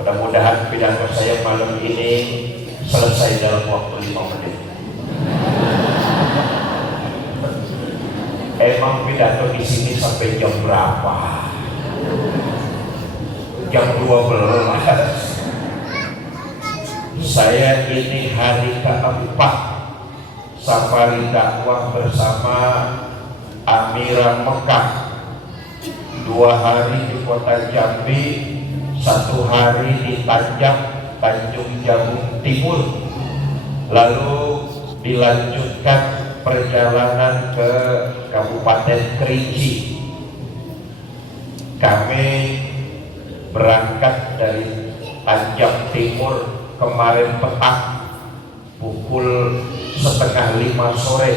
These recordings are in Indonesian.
Mudah-mudahan pidato saya malam ini selesai dalam waktu 5 menit. Emang pidato di sini sampai jam berapa? Jam 12. Saya ini hari keempat safari dakwah bersama Amira Mekah. 2 hari di kota Jambi, 1 hari di Tanjung Jabung Timur, lalu dilanjutkan perjalanan ke Kabupaten Kerinci. Kami berangkat dari Tanjung Timur kemarin petang pukul 4:30 sore,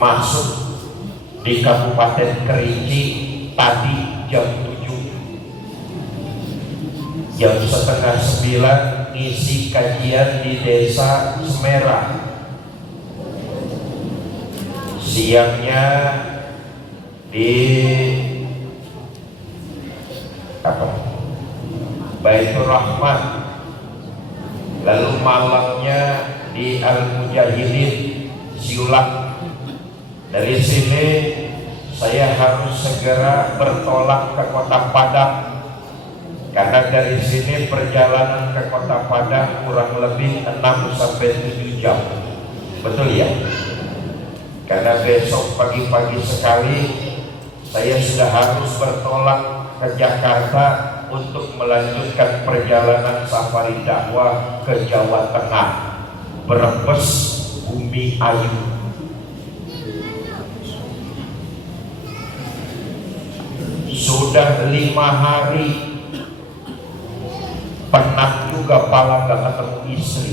masuk di Kabupaten Kerinci tadi jam 7. Jam 8:30 ngisi kajian di Desa Semerah. Siangnya di Baitur Rahman, lalu malamnya di Al-Mujahidin Siulang. Dari sini saya harus segera bertolak ke Kota Padang, karena dari sini perjalanan ke Kota Padang kurang lebih 6-7 jam. Betul ya? Karena besok pagi-pagi sekali saya sudah harus bertolak ke Jakarta untuk melanjutkan perjalanan safari dakwah ke Jawa Tengah, Brebes, Bumi Ayu. Sudah 5 hari, penat juga pala gak ketemu istri.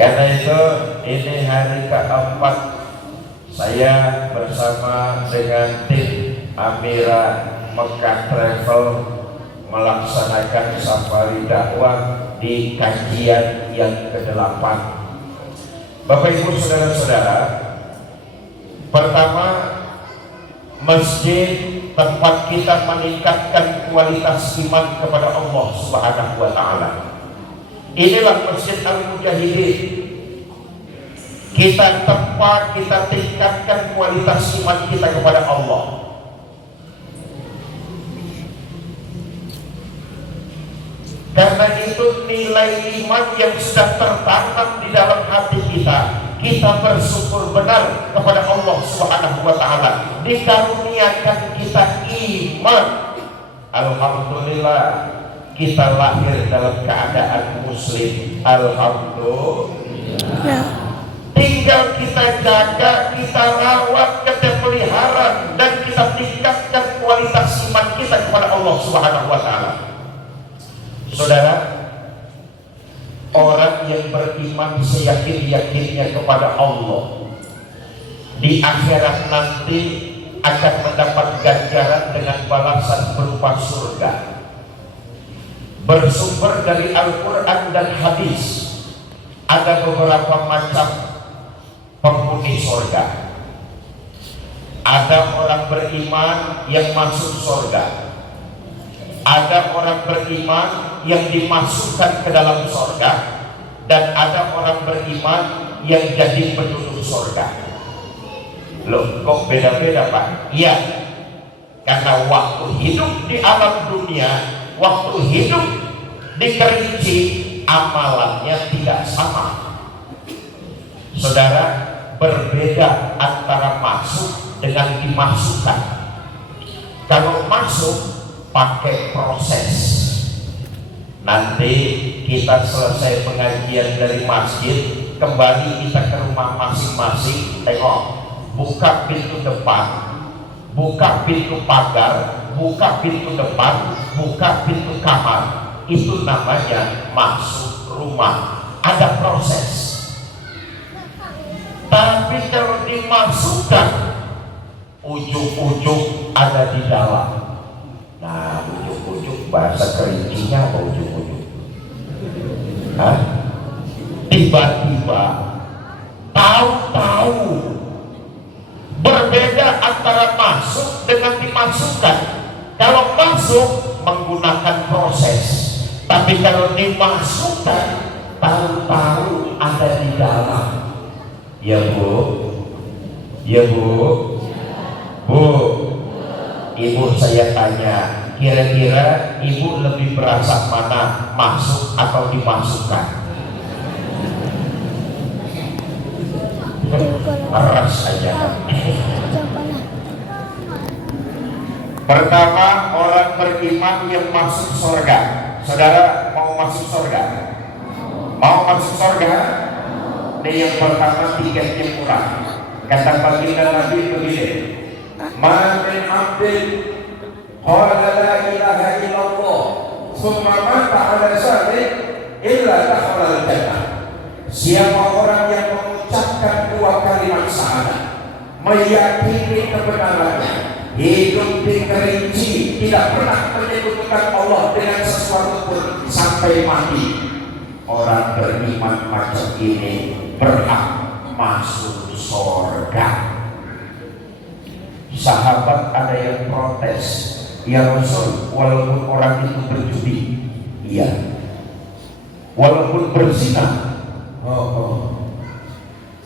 Karena itu ini hari keempat saya bersama dengan tim Amira Mekah Travel melaksanakan safari dakwah di kajian yang ke-8. Bapak Ibu saudara-saudara, pertama, masjid tempat kita meningkatkan kualitas iman kepada Allah Subhanahu wa Ta'ala. Inilah Masjid Al-Mujahidin. Kita tingkatkan kualitas iman kita kepada Allah. Karena itu nilai iman yang sudah tertanam di dalam hati kita, kita bersyukur benar kepada Allah Subhanahu wa Ta'ala, dikaruniakan kita iman. Alhamdulillah, kita lahir dalam keadaan muslim. Alhamdulillah. Tinggal kita jaga, kita rawat, kita pelihara, dan kita tingkatkan kualitas iman kita kepada Allah Subhanahu wa Ta'ala. Saudara, orang yang beriman seyakin-yakinnya kepada Allah, di akhirat nanti akan mendapat ganjaran dengan balasan berupa surga. Bersumber dari Al-Quran dan hadis, ada beberapa macam penghuni surga. Ada orang beriman yang masuk surga, ada orang beriman yang dimasukkan ke dalam surga, dan ada orang beriman yang jadi penduduk surga. Loh, kok beda-beda Pak? Iya, karena waktu hidup di alam dunia, waktu hidup di Kerinci, amalannya tidak sama. Saudara, berbeda antara masuk dengan dimasukkan. Kalau masuk pakai proses, nanti kita selesai pengajian dari masjid, kembali kita ke rumah masing-masing, tengok, buka pintu depan, buka pintu pagar, buka pintu depan, buka pintu kamar. Itu namanya masuk rumah. Ada proses. Tapi kalau dimasukkan, ujung-ujung ada di dalam. Nah, ujung-ujung bahasa Kerincinya apa ujung-ujung? Hah? Tiba-tiba tahu-tahu Berbeda antara masuk dengan dimasukkan. Kalau masuk menggunakan proses, tapi kalau dimasukkan tahu-tahu ada di dalam. Ya Bu, ya Bu, Bu, Ibu saya tanya, kira-kira Ibu lebih berasa mana, masuk atau dimasukkan? Keras aja. Pertama, orang beriman yang masuk surga. Saudara mau masuk surga? Mau masuk surga? Ini yang pertama, tiketnya murah. Kata baginda Nabi begini, "Man min 'abdin qala la ilaha illallah tsumma mata 'ala dzalik illa dakhala al-jannah." Siapa orang yang mengucapkan dua kalimat syahadat, meyakini kebenarannya, hidup dikerinci, tidak pernah menyebutkan Allah dengan sesuatu pun sampai mati, orang beriman macam ini berhak masuk surga. Sahabat ada yang protes, ya Rasul, walaupun orang itu berjudi, iya. Walaupun berzina,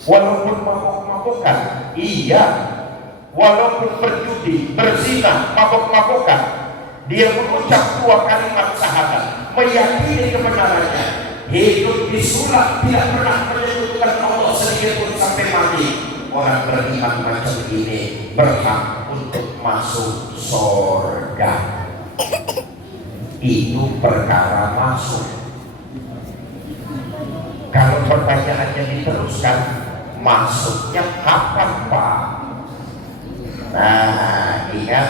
walaupun mabuk-mabukan, iya. Walaupun berjudi, berzina, mabuk-mabukan, dia mengucap dua kalimat syahadat, meyakini kebenarannya, hidup disulap, tidak pernah menyebutkan Allah sedikit pun sampai mati, orang beriman macam ini berhak untuk masuk surga. Itu perkara masuk. Kalau pertanyaannya diteruskan, masuknya kapan Pak? Nah, ingat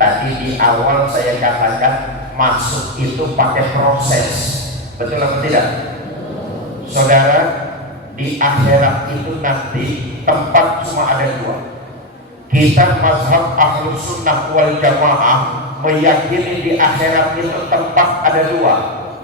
tadi di awal saya katakan masuk itu pakai proses. Betul atau tidak? Saudara, di akhirat itu nanti tempat cuma ada dua. Kita mazhab Ahlus Sunnah wal Jamaah meyakini di akhirat itu tempat ada dua.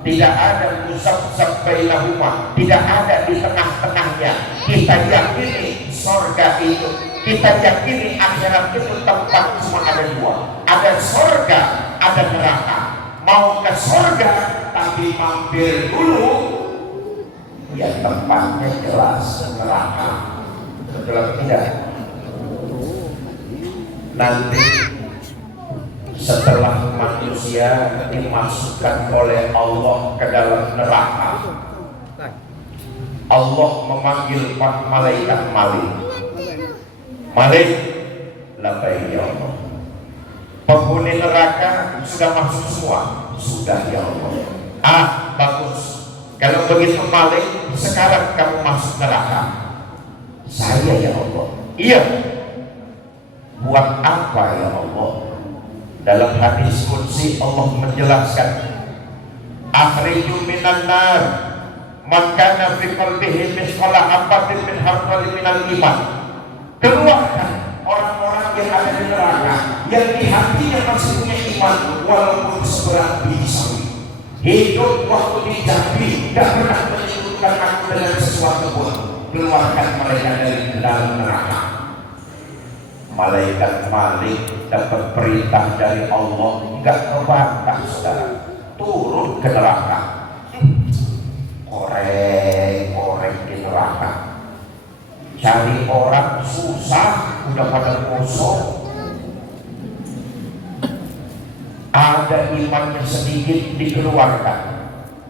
Tidak ada musab-musab bainahuma, tidak ada di tengah-tengahnya. Kita yakini surga itu, kita yakini akhirat itu tempat cuma ada dua. Ada surga, ada neraka. Mau ke surga tapi mampir dulu, ya tempatnya jelas neraka. Betul atau tidak? Nanti setelah manusia dimasukkan oleh Allah ke dalam neraka, Allah memanggil malaikat Malik. Malik, labbaik ya Allah. Penghuni neraka sudah masuk semua? Sudah ya Allah. Ah, bagus. Kalau begitu Malik, sekarang kamu masuk neraka. Saya ya Allah. Iya. Buat apa ya Allah? Dalam hadis qudsi Allah menjelaskan, akhriju minan nar man kana fi qalbihi mithqala habatin min khardalin minal iman. Keluarkan orang-orang yang ada di neraka yang di hatinya masih punya iman walaupun seberat biji sawi. Hidup waktu dijabi tidak pernah menyebutkan aku dengan sesuatu pun. Keluarkan mereka dari dalam neraka. Malaikat Malik dapat perintah dari Allah, enggak ngebantah saudara, turun ke neraka, korek di neraka, cari orang susah, udah pada kosong. Ada imannya sedikit dikeluarkan,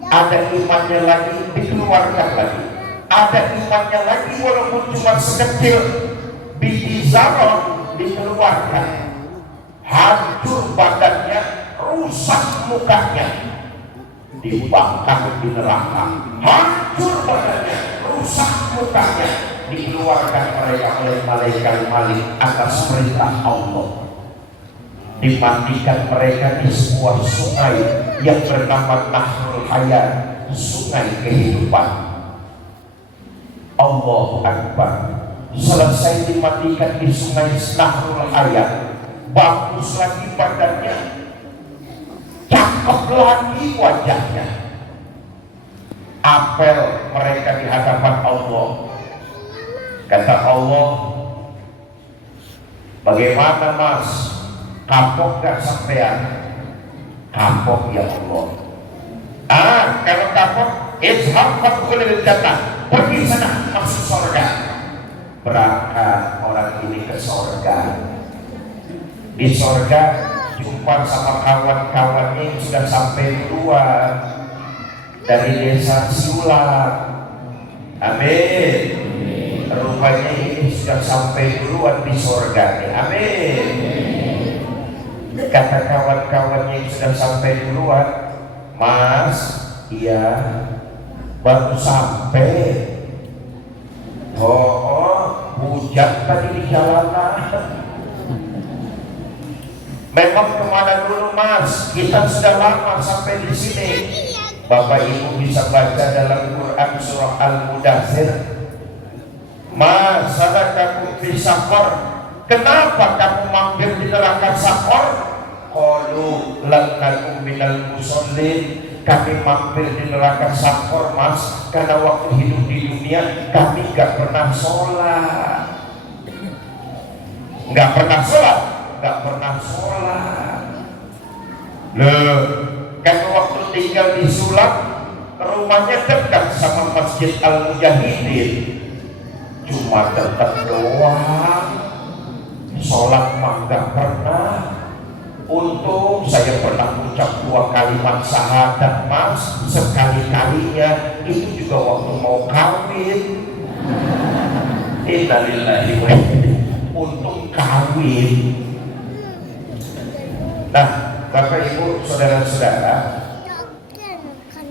ada imannya lagi dikeluarkan lagi, ada imannya lagi walaupun cuma sekecil biji zarah dikeluarkan, hancur badannya, rusak mukanya, dibakar di neraka, hancur badannya, rusak mukanya, dikeluarkan mereka oleh malaikat Malik atas perintah Allah. Dimandikan mereka di sebuah sungai yang bernama Nahrul Hayat, sungai kehidupan. Allahu Akbar. Selesai dimandikan di sungai Nahrul Hayat, bagus lagi badannya, cakep lagi wajahnya. Apel mereka di hadapan Allah. Kata Allah, Bagaimana Mas? Kapok gak sampean? Kapok ya Allah. Kalau kapok, izhab fadkhulil jannah. Pergi sana masuk surga. Berangkat orang ini ke surga. Di surga jumpa sama kawan-kawannya yang sudah sampai tua dari desa Siulang. Amin. Rupanya ini sudah sampai duluan di surga. Amin. Kata kawan-kawannya yang sudah sampai duluan, Mas, iya baru sampai. Oh, hujan tadi di jalanan. Memang kemana dulu Mas? Kita sudah lama sampai di sini. Bapak Ibu bisa baca dalam Quran surah Al-Mudaththir. Mas, salakakum fi saqar. Kenapa kamu mampir di neraka Saqar? Qalu lam nakum minal musallin. Kami mampir di neraka Saqar Mas, karena waktu hidup di dunia kami gak pernah sholat. Gak pernah sholat. Loh, kan waktu tinggal di Sulam, rumahnya dekat sama Masjid Al-Mujahidin. Cuma dekat doang, sholat mah gak pernah. Untung saya pernah ucap 2 kalimat syahadat Mas, sekali-kalinya itu juga waktu mau kawin. Innalillahi wa inna ilaihi raji'un. Untung kawin. Nah, Bapak Ibu, saudara-saudara,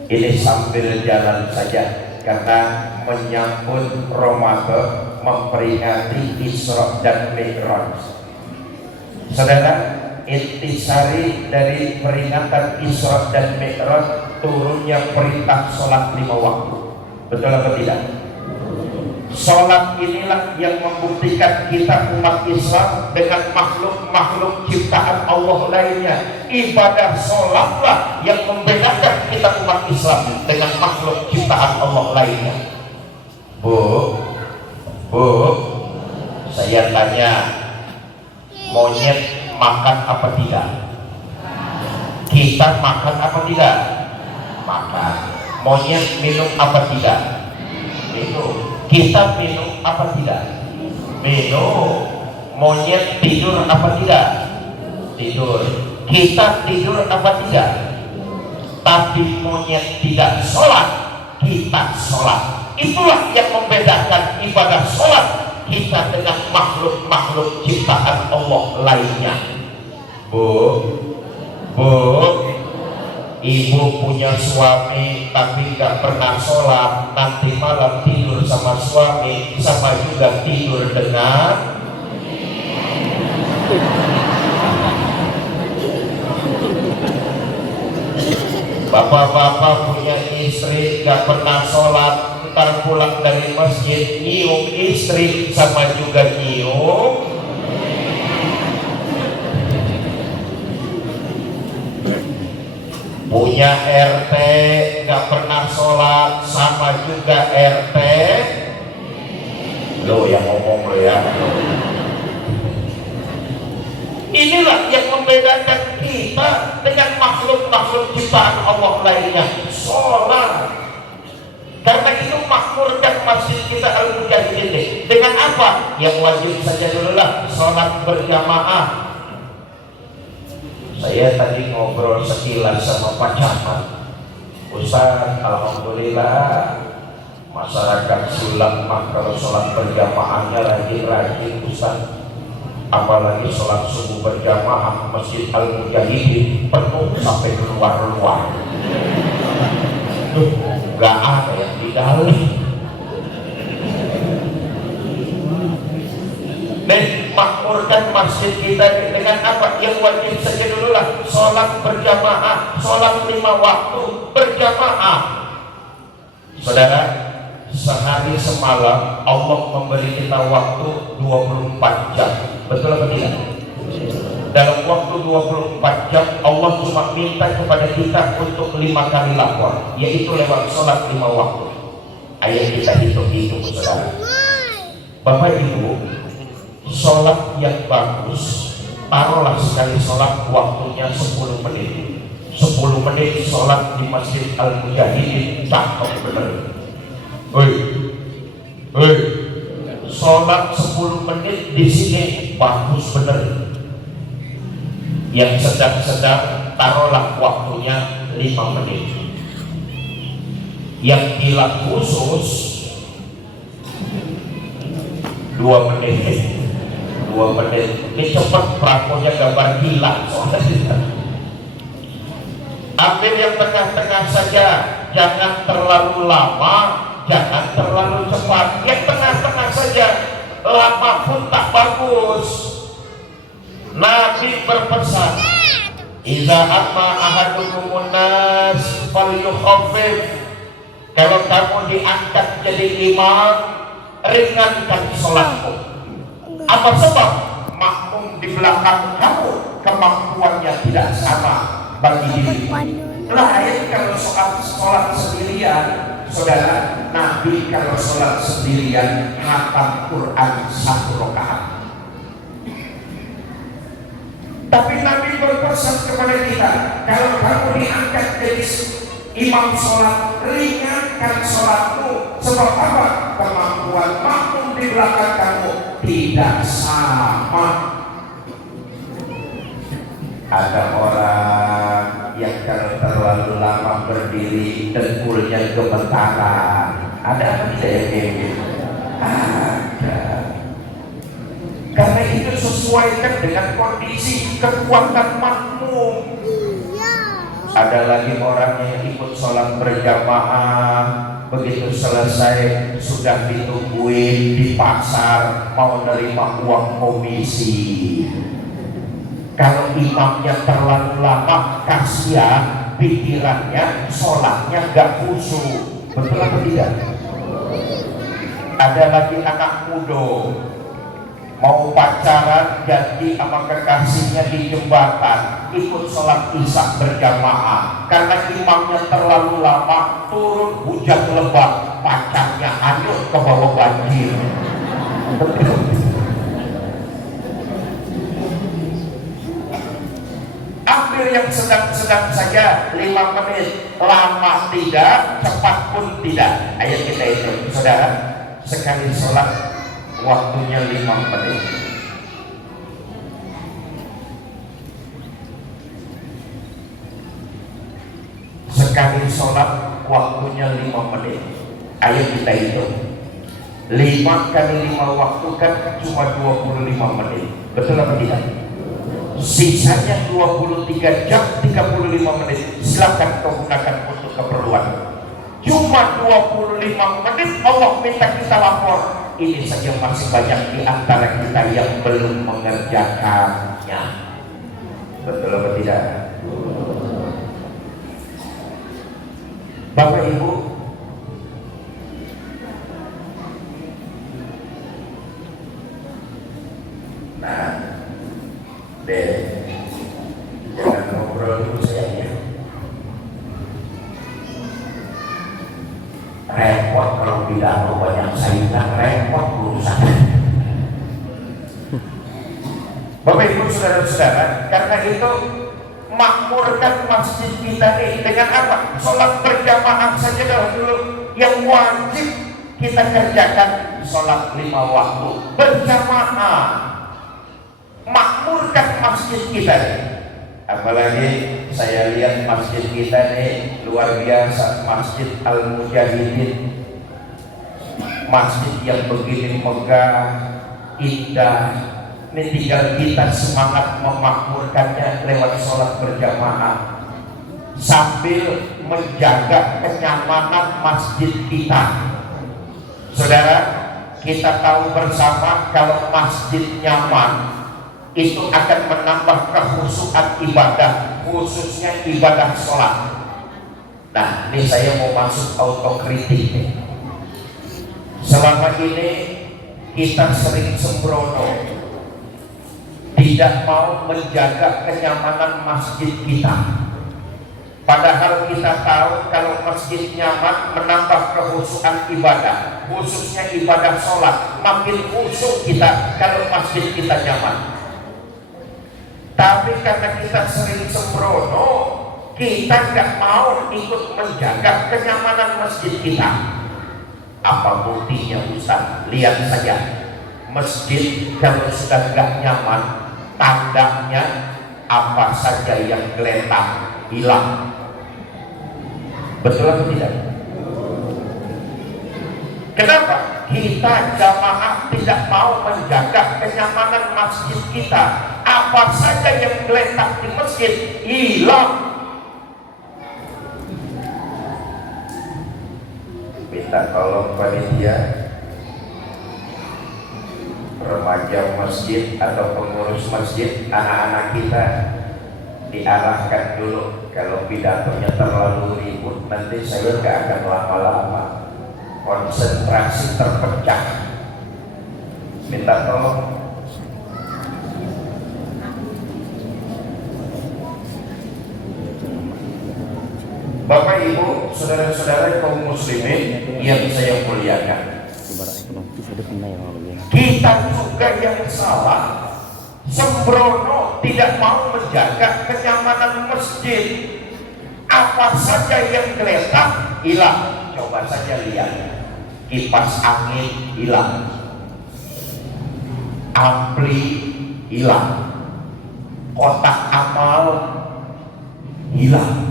ini sambil jalan saja karena menyambut Ramadan, memperingati Isra dan Mi'raj. Saudara, intisari dari peringatan Isra dan Mi'raj turunnya perintah sholat 5 waktu. Betul atau tidak? Sholat inilah yang membuktikan kita umat Islam dengan makhluk-makhluk ciptaan Allah lainnya. Ibadah sholatlah yang membedakan kita umat Islam dengan makhluk ciptaan Allah lainnya. Bu, saya tanya, monyet makan apa tidak? Kita makan apa tidak? Makan. Monyet minum apa tidak? Minum. Kita minum apa tidak? Minum. Monyet tidur apa tidak? Tidur. Kita tidur apa tidak? Tapi monyet tidak sholat, kita sholat. Itulah yang membedakan ibadah sholat kita dengan makhluk-makhluk ciptaan Allah lainnya. Ibu punya suami tapi gak pernah sholat, nanti malam tidur sama suami, sama juga tidur dengan bapak-bapak punya istri gak pernah sholat, ntar pulang dari masjid nyium istri sama juga nyium. Punya RT gak pernah sholat, sama juga RT. Lo yang ngomong lo ya. Inilah yang membedakan kita dengan makhluk-makhluk ciptaan Allah lainnya. Sholat. Karena itu makmurkan masjid kita Al-Mujahidin. Dengan apa? Yang wajib saja dulu lah, sholat berjamaah. Saya tadi ngobrol sekilas sama Pak Camat. Ustaz, alhamdulillah masyarakat Sulam mah kalau sholat berjamaahnya rajin-rajin Ustaz. Apalagi sholat subuh berjamaah Masjid Al-Mujahidin penuh sampai keluar-luar. Gak ada yang di dalam. Makmurkan masjid kita dengan apa? Yang wajib saja dulu lah, sholat berjamaah, sholat 5 waktu berjamaah. Saudara, sehari semalam Allah memberi kita waktu 24 jam. Betul atau tidak? Dalam waktu 24 jam Allah cuma minta kepada kita untuk 5 kali lapor, yaitu lewat sholat 5 waktu. Ayo kita hitung-hitung saudara. Bapak Ibu, sholat yang bagus, taruhlah sekali sholat waktunya 10 menit. 10 menit sholat di Masjid Al-Mujahidin, cakep bener. Hei, sholat 10 menit di sini bagus bener. Yang sedang-sedang taruhlah waktunya 5 menit. Yang gila khusus 2 menit. 2 menit. Ini cepat prakonya gambar gila soalnya. Ambil yang tengah-tengah saja, jangan terlalu lama, jangan terlalu cepat. Yang tengah-tengah saja, lama pun tak bagus. Nabi berpesan, "Iza amma ahadukumun nas falyukhaffif." Kalau kamu diangkat jadi imam, ringankan sholatmu. Apa sebab? Makmum di belakang kamu kemampuannya tidak sama bagi dirimu. Lain kalau soal sholat sendirian, saudara. Nabi kalau sholat sendirian hafal Quran 1 rakaat. Tapi Nabi berpesan kepada kita, kalau kamu diangkat jadi imam sholat, ringankan sholatmu. Sebab apa? Kemampuan makmum di belakang kamu tidak sama. Ada orang yang kalau terlalu lama berdiri dengkulnya gemetaran. Ada apa tidak ya? Ada. Karena itu sesuaikan dengan kondisi kekuatan makmum. Ada lagi orang yang ikut sholat berjamaah, begitu selesai sudah ditungguin di pasar mau nerima uang komisi. Kalau imamnya terlalu lama, kasihan, pikirannya, sholatnya gak khusyuk. Betul atau tidak? Ada lagi anak muda mau pacaran, janji sama kekasihnya di jembatan, ikut sholat isya berjamaah. Karena imamnya terlalu lama, turun hujan lebat, pacarnya hanyut ke bawah banjir. Ambil yang sedang-sedang saja, 5 menit, lama tidak, cepat pun tidak. Ayo kita hitung, saudara. Sekali sholat waktunya 5 menit. Sekali sholat waktunya 5 menit. Ayo kita hitung. 5 kali 5 waktu kan cuma 25 menit. Betul apa tidak? Sisanya 23 jam 35 menit. Silakan kau gunakan untuk keperluan. Cuma 25 menit Allah minta kita lapor. Ini saja masih banyak di antara kita yang belum mengerjakannya. Betul apa tidak? Bapak Ibu, nah, deh, jangan ngobrol dulu saya. Repot kalau tidak mau banyak saingan, repot urusan. Bapak Ibu saudara-saudara, karena itu makmurkan masjid kita nih dengan apa? Sholat berjamaah saja dulu yang wajib kita kerjakan. Sholat 5 waktu berjamaah, makmurkan masjid kita nih. Apalagi saya lihat masjid kita nih luar biasa, Masjid Al-Mujahidin, masjid yang begini megah, indah. Ini tinggal kita semangat memakmurkannya lewat sholat berjamaah sambil menjaga kenyamanan masjid kita. Saudara, kita tahu bersama kalau masjid nyaman itu akan menambah kekhusyuan ibadah, khususnya ibadah sholat. Nah, ini saya mau masuk autokritik nih. Selama ini kita sering sembrono, tidak mau menjaga kenyamanan masjid kita. Padahal kita tahu kalau masjid nyaman menambah kehusukan ibadah, khususnya ibadah sholat. Makin khusyuk kita kalau masjid kita nyaman. Tapi karena kita sering sembrono, kita nggak mau ikut menjaga kenyamanan masjid kita. Apa buktinya Ustaz? Lihat saja, masjid kalau sudah nggak nyaman, tandanya apa saja yang geletak hilang. Betul atau tidak? Kenapa? Kita jamaah tidak mau menjaga kenyamanan masjid kita. Apa saja yang geletak di masjid hilang. Minta tolong panitia, remaja masjid atau pengurus masjid, anak-anak kita diarahkan dulu. Kalau pidatonya terlalu ribut, nanti saya gak akan lama-lama, konsentrasi terpecah. Minta tolong. Bapak Ibu, saudara-saudara kaum muslimin yang saya muliakan, kita juga yang salah, sembrono, tidak mau menjaga kenyamanan masjid. Apa saja yang geletak hilang. Coba saja lihat, kipas angin hilang, ampli hilang, kotak amal hilang.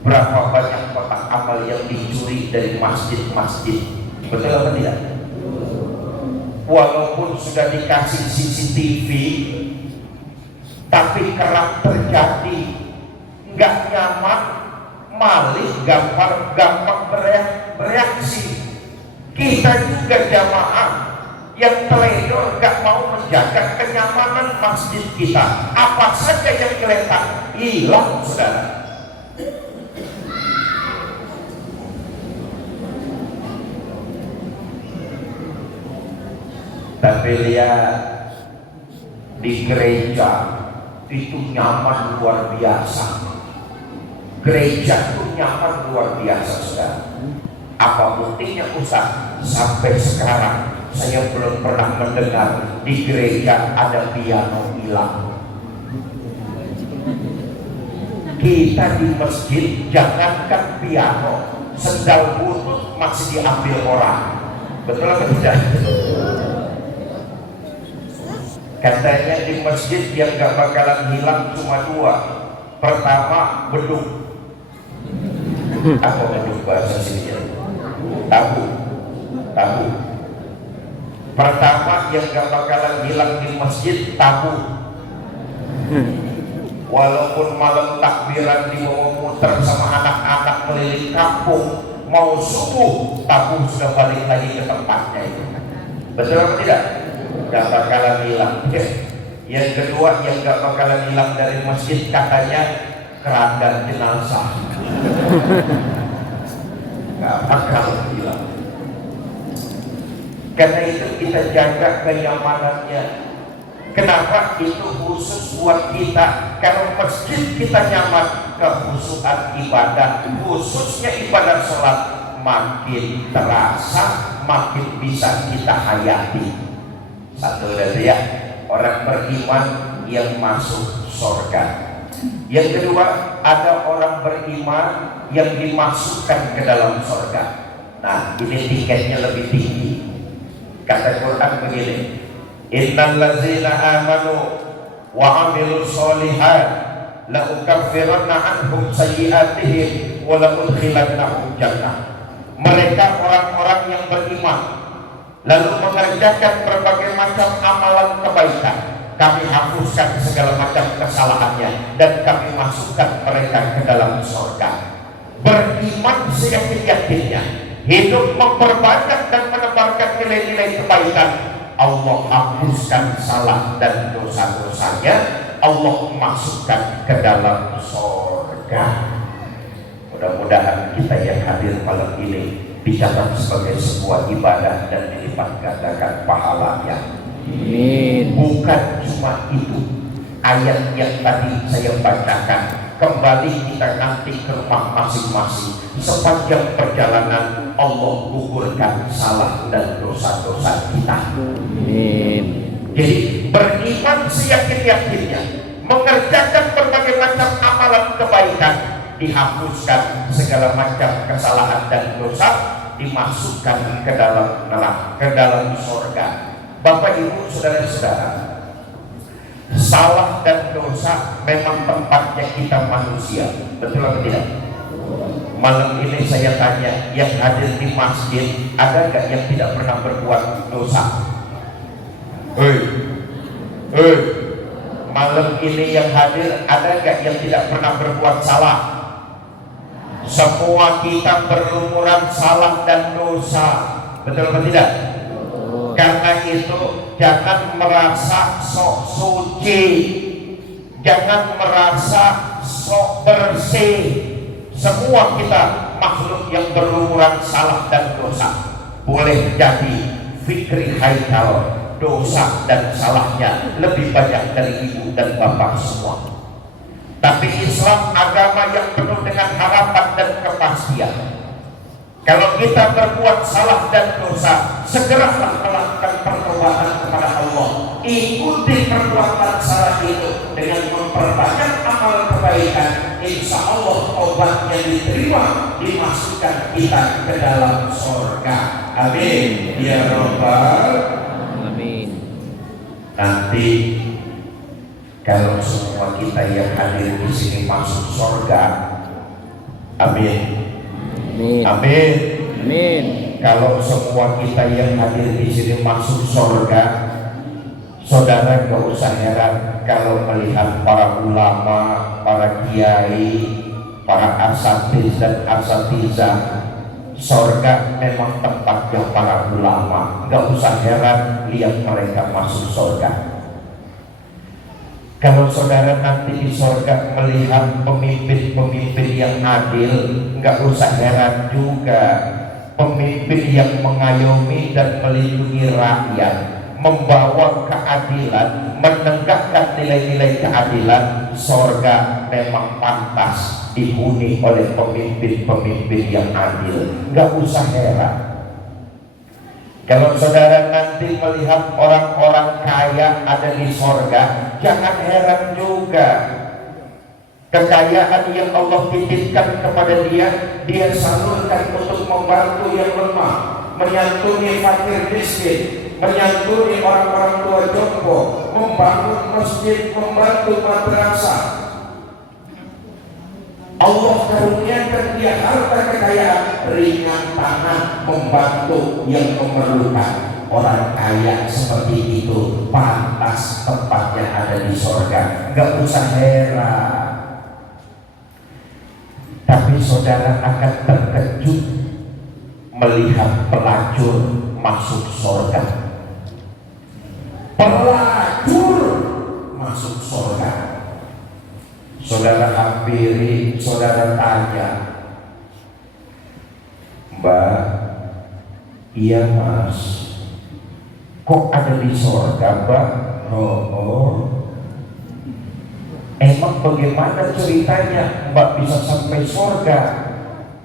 Berapa banyak kotak amal yang dicuri dari masjid-masjid? Betul atau tidak? Walaupun sudah dikasih CCTV, tapi kerap terjadi, nggak nyaman, maling gampang bereaksi. Kita juga jamaah yang teledor, nggak mau menjaga kenyamanan masjid kita. Apa saja yang geletak hilang, saudara. Tapi lihat di gereja itu nyaman luar biasa. Gereja itu nyaman luar biasa, saudara. Apa buktinya Ustaz? Sampai sekarang saya belum pernah mendengar di gereja ada piano hilang. Kita di masjid jangankan piano, sendal butut masih diambil orang. Betul atau tidak? Katanya di masjid yang gak bakalan hilang cuma dua. Pertama, beduk. Apa beduk bahasa sini? Tabu. Pertama yang gak bakalan hilang di masjid, tabu. Walaupun malam takbiran dibawa muter sama anak-anak keliling kampung, mau subuh, tabu sudah balik lagi ke tempatnya itu. Betul atau tidak? Gak bakalan hilang. Yang kedua yang gak bakalan hilang dari masjid katanya keranda jenazah. Gak bakalan hilang. Karena itu kita jaga kenyamanannya. Kenapa? Itu khusus buat kita. Kalau masjid kita nyaman, kehusukan ibadah, khususnya ibadah sholat, makin terasa, makin bisa kita hayati. Satu dari ya, orang beriman yang masuk surga. Yang kedua, ada orang beriman yang dimasukkan ke dalam surga. Nah, ini tiketnya lebih tinggi. Kata Quran begini, innal ladzina amanu wa amilus sholihat la ukaffiranna anhum sayyi'atihim wa la udkhilannahum jannah. Mereka orang-orang yang beriman lalu mengerjakan berbagai macam amalan kebaikan, kami hapuskan segala macam kesalahannya dan kami masukkan mereka ke dalam surga. Beriman seyakin-yakinnya, hidup memperbanyak dan menebarkan nilai-nilai kebaikan, Allah hapuskan salah dan dosa-dosanya, Allah masukkan ke dalam surga. Mudah-mudahan kita yang hadir malam ini dicatat sebagai sebuah ibadah dan dilipat gandakan pahalanya. Amin. Bukan cuma itu, ayat yang tadi saya bacakan kembali kita nanti ke rumah masing-masing. Sepanjang perjalanan Allah gugurkan salah dan dosa-dosa kita. Amin. Jadi beriman seyakin-yakinnya, mengerjakan berbagai macam amalan kebaikan, dihapuskan segala macam kesalahan dan dosa, dimasukkan ke dalam neraka, ke dalam surga. Bapak Ibu saudara-saudara, salah dan dosa memang tempatnya kita manusia, betul atau tidak? Malam ini saya tanya, yang hadir di masjid ada nggak yang tidak pernah berbuat dosa? Malam ini yang hadir ada nggak yang tidak pernah berbuat salah? Semua kita berlumuran salah dan dosa, betul atau tidak? Karena itu jangan merasa sok suci, jangan merasa sok bersih. Semua kita makhluk yang berlumuran salah dan dosa. Boleh jadi Fikri Haikal dosa dan salahnya lebih banyak dari ibu dan bapak semua. Tapi Islam agama yang penuh dengan harapan dan kepastian. Kalau kita berbuat salah dan dosa, segeralah melakukan pertobatan kepada Allah. Ikuti perbuatan salah itu dengan memperbanyak amal kebaikan. Insya Allah obatnya diterima, dimasukkan kita ke dalam surga. Amin ya Rabbal Amin. Nanti kalau semua kita yang hadir di sini masuk surga, amin. Amin. Amin. Amin. Kalau semua kita yang hadir di sini masuk surga, saudara gak usah heran kalau melihat para ulama, para kiai, para asatiz dan asatizah. Surga memang tempatnya para ulama. Gak usah heran lihat mereka masuk surga. Kalau saudara nanti di surga melihat pemimpin-pemimpin yang adil, nggak usah heran juga. Pemimpin yang mengayomi dan melindungi rakyat, membawa keadilan, menegakkan nilai-nilai keadilan. Surga memang pantas dihuni oleh pemimpin-pemimpin yang adil. Nggak usah heran. Kalau saudara nanti melihat orang-orang kaya ada di surga, jangan heran juga. Kekayaan yang Allah titipkan kepada dia, dia salurkan untuk membantu yang lemah, menyantuni fakir miskin, menyantuni orang-orang tua jompo, membangun masjid, membantu madrasah. Allah karuniakan dia harta kekayaan, ringan tangan membantu yang memerlukan. Orang kaya seperti itu pantas tempatnya ada di surga. Gak usah heran. Tapi saudara akan terkejut melihat pelacur masuk surga. Pelacur masuk surga. Saudara hampiri, saudara tanya, Mbak, iya Mas, kok ada di surga Mbak? Oh. Emang bagaimana ceritanya Mbak bisa sampai surga?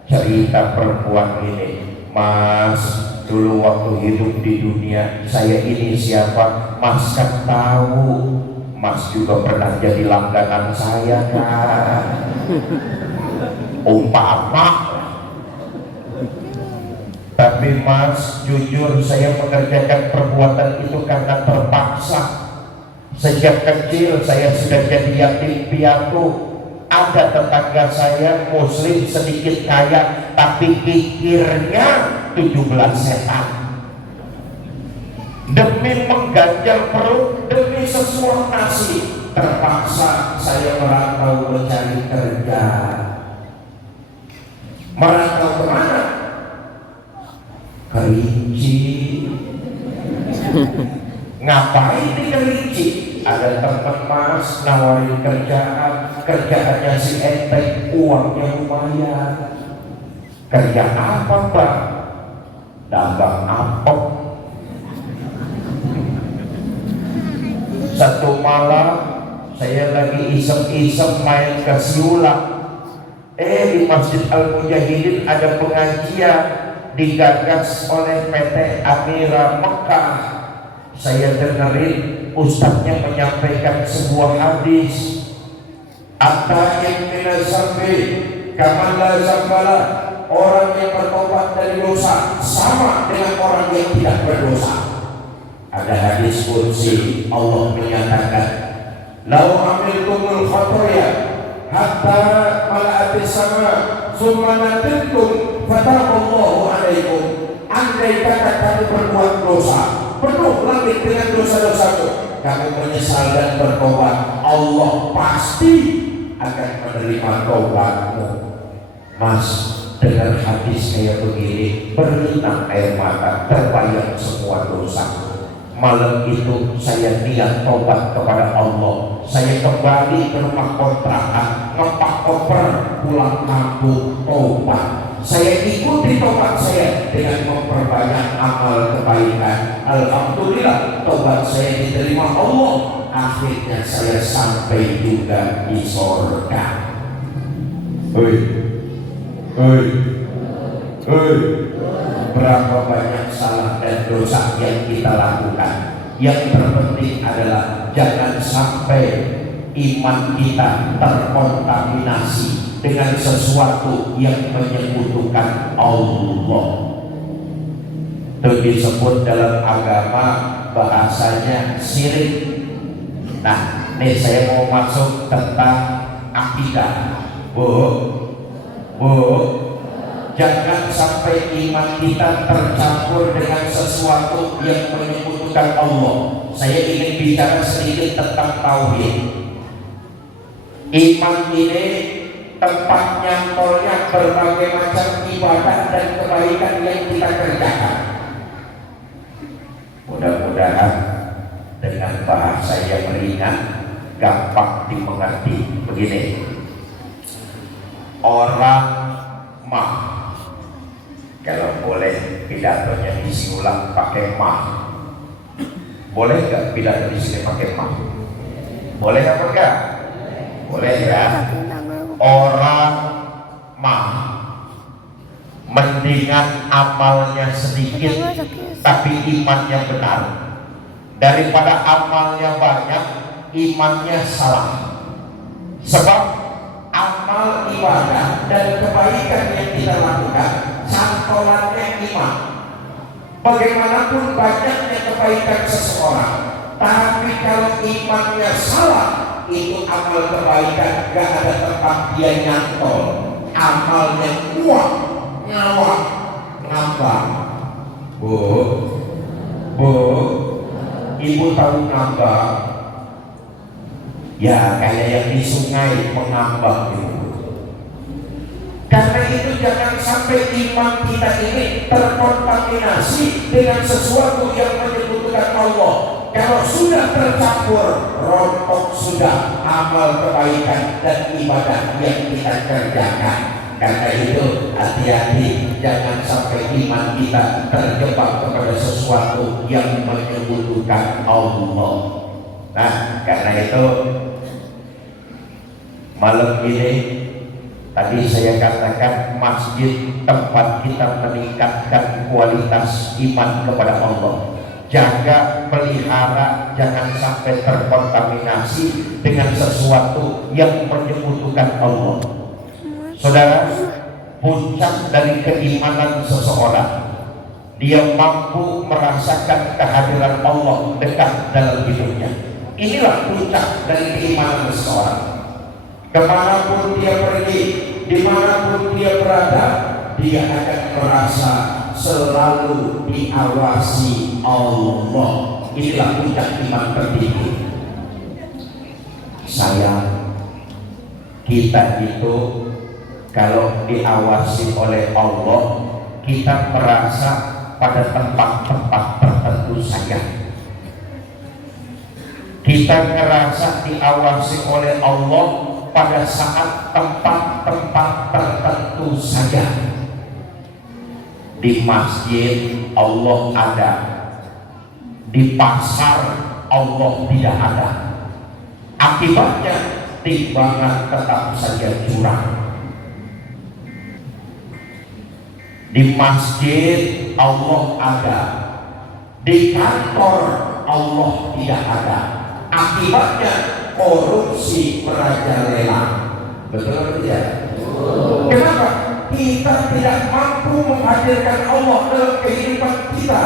Cerita perempuan ini, Mas, dulu waktu hidup di dunia, saya ini siapa? Mas kan tahu. Mas juga pernah jadi langganan saya kan. Umpama. Tapi Mas, jujur saya mengerjakan perbuatan itu karena terpaksa. Sejak kecil saya sudah jadi yatim piatu. Ada tetangga saya muslim sedikit kaya, tapi pikirnya 17 setan. Demi mengganjal perut, demi sesuap nasi, terpaksa saya merantau mencari kerja. Merantau kemana? Kerinci. Ngapain di Kerinci? Ada teman Mas nawarin kerjaannya si enteng, uangnya lumayan. Kerja apa Mbak? Dagang apem. Satu malam saya lagi iseng-iseng main ke Siulang. Di Masjid Al-Mujahidin ada pengajian digagas oleh PT Amira Mekah. Saya dengerin ustadznya menyampaikan sebuah hadis, At-taib minaz zambi kaman la zambala. Orang yang bertobat dari dosa sama dengan orang yang tidak berdosa. Ada hadis qudsi, Allah menyatakan, "Lau amiltumul khotoya hatta mala'atis sama summa natintum fatahallahu alaikum." Andai kata kamu berbuat dosa, penuh langit dengan dosa-dosamu, kamu menyesal dan bertobat, Allah pasti akan menerima taubatmu. Mas, dengar hadis kayak begini, berlinang air mata, terbayang semua dosa. Malam itu saya niat tobat kepada Allah. Saya kembali ke rumah kontrakan, ngepak koper, pulang kampung, tobat. Saya ikuti tobat saya dengan memperbanyak amal kebaikan. Alhamdulillah, tobat saya diterima Allah. Akhirnya saya sampai juga di surga. Berapa banyak salah dan dosa yang kita lakukan. Yang terpenting adalah jangan sampai iman kita terkontaminasi dengan sesuatu yang menyekutukan Allah. Itu disebut dalam agama bahasanya syirik. Nah, nih saya mau masuk tentang akidah. Jangan sampai iman kita tercampur dengan sesuatu yang menyekutukan Allah. Saya ingin bicara sedikit tentang tauhid. Iman ini tempat nyantolnya berbagai macam ibadah dan kebaikan yang kita kerjakan. Mudah-mudahan dengan bahasa yang ringan, gampang dimengerti. Begini, orang mah, kalau boleh pidatonya diisi ulang pakai mah, boleh nggak pidato di sini pakai mah? Boleh apa enggak? Boleh ya. Orang mah mendingan amalnya sedikit tapi imannya benar daripada amalnya banyak imannya salah. Sebab amal ibadah dan kebaikan yang kita lakukan santolannya iman. Bagaimanapun banyaknya kebaikan seseorang, tapi kalau imannya salah, itu amal kebaikan gak ada tempat dia nyantol. Amalnya kuat, nyawa, ngambang. Bu, ibu tahu ngambang? Ya kayak yang di sungai mengambang itu. Karena itu jangan sampai iman kita ini terkontaminasi dengan sesuatu yang menyekutukan Allah. Kalau sudah tercampur, rontok sudah amal kebaikan dan ibadah yang kita kerjakan. Karena itu hati-hati, jangan sampai iman kita terjebak kepada sesuatu yang menyekutukan Allah. Nah, karena itu malam ini tadi saya katakan masjid tempat kita meningkatkan kualitas iman kepada Allah. Jaga, pelihara, jangan sampai terkontaminasi dengan sesuatu yang menyekutukan Allah. Saudara, puncak dari keimanan seseorang, dia mampu merasakan kehadiran Allah dekat dalam hidupnya. Inilah puncak dari keimanan seseorang. Kemanapun dia pergi, dimanapun dia berada, dia akan merasa selalu diawasi Allah. Inilah puncak iman tertinggi. Sayang, kita itu kalau diawasi oleh Allah, kita merasa pada tempat-tempat tertentu saja. Kita merasa diawasi oleh Allah pada saat tempat-tempat tertentu saja. Di masjid Allah ada, di pasar Allah tidak ada. Akibatnya timbangan tetap saja curang. Di masjid Allah ada, di kantor Allah tidak ada. Akibatnya korupsi merajalela. Betul atau tidak? Kenapa? Kita tidak mampu menghadirkan Allah dalam kehidupan kita.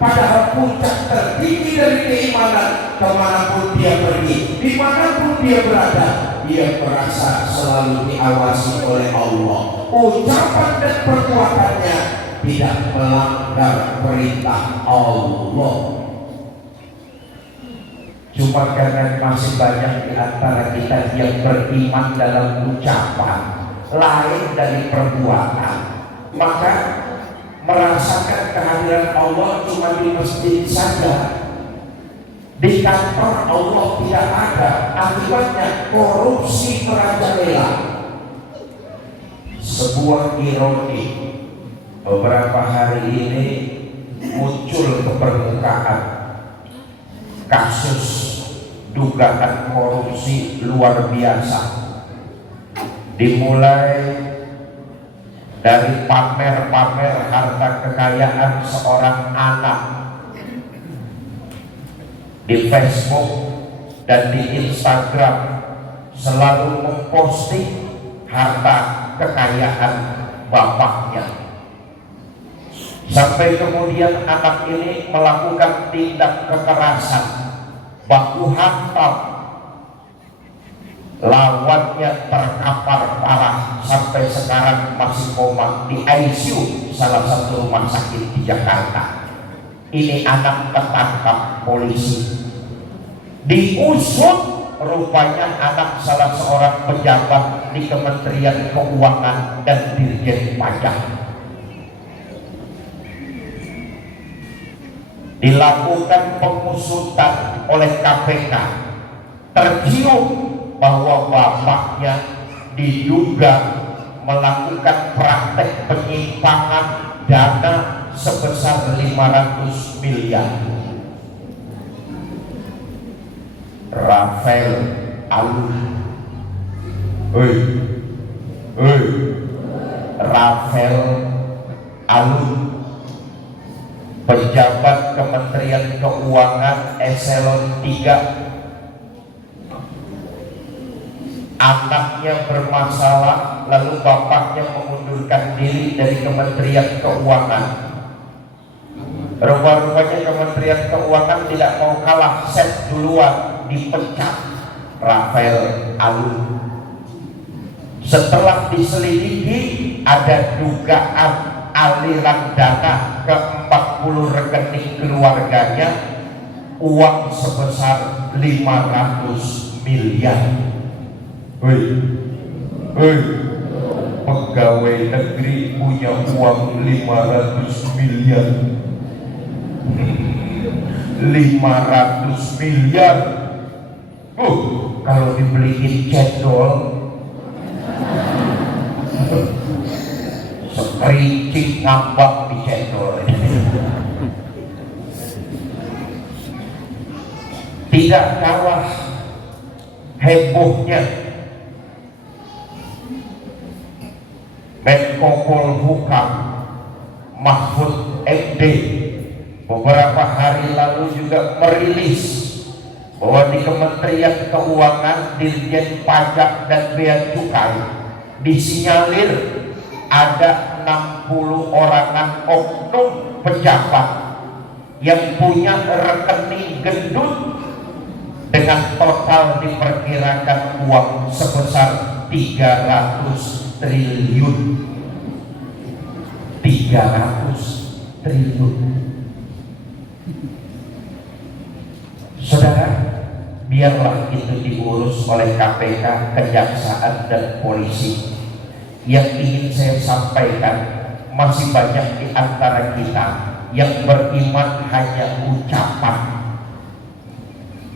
Padahal puncak tertinggi dari keimanan, kemanapun dia pergi, dimanapun dia berada, dia merasa selalu diawasi oleh Allah. Ucapan dan perbuatannya tidak melanggar perintah Allah. Cuma karena masih banyak di antara kita yang beriman dalam ucapan lain dari perbuatan, maka merasakan kehadiran Allah cuma di masjid saja. Di kantor Allah tidak ada. Akibatnya korupsi merajalela. Sebuah ironi, beberapa hari ini muncul ke permukaan kasus dugaan korupsi luar biasa. Dimulai dari pamer-pamer harta kekayaan seorang anak di Facebook dan di Instagram, selalu memposting harta kekayaan bapaknya, sampai kemudian anak ini melakukan tindak kekerasan, baku hantam, lawannya terkapar parah sampai sekarang masih koma di ICU salah satu rumah sakit di Jakarta. Ini anak ketangkap polisi, diusut. Rupanya anak salah seorang pejabat di Kementerian Keuangan dan Dirjen Pajak. Dilakukan pengusutan oleh KPK, tercium bahwa bapaknya diduga melakukan praktek penyimpangan dana sebesar 500 miliar. Rafael Alun, Rafael Alun, pejabat Kementerian Keuangan eselon 3. Anaknya bermasalah, lalu bapaknya mengundurkan diri dari Kementerian Keuangan. Rupa-rupanya Kementerian Keuangan tidak mau kalah, set duluan, dipecat Rafael Alun. Setelah diselidiki, ada dugaan aliran dana ke 40 rekening keluarganya, uang sebesar 500 miliar. Pegawai negeri punya uang 500 miliar. 500 miliar. Kalau dibeliin cendol sekerincing ngambak di cendol. Tidak kalah hebohnya Menko Polhukam Mahfud MD beberapa hari lalu juga merilis bahwa di Kementerian Keuangan, Dirjen Pajak dan Bea Cukai disinyalir ada 60 orangan oknum pejabat yang punya rekening gendut dengan total diperkirakan uang sebesar 300 triliun. 300 triliun. Saudara, biarlah itu diurus oleh KPK, kejaksaan dan polisi. Yang ingin saya sampaikan, masih banyak di antara kita yang beriman hanya ucapan.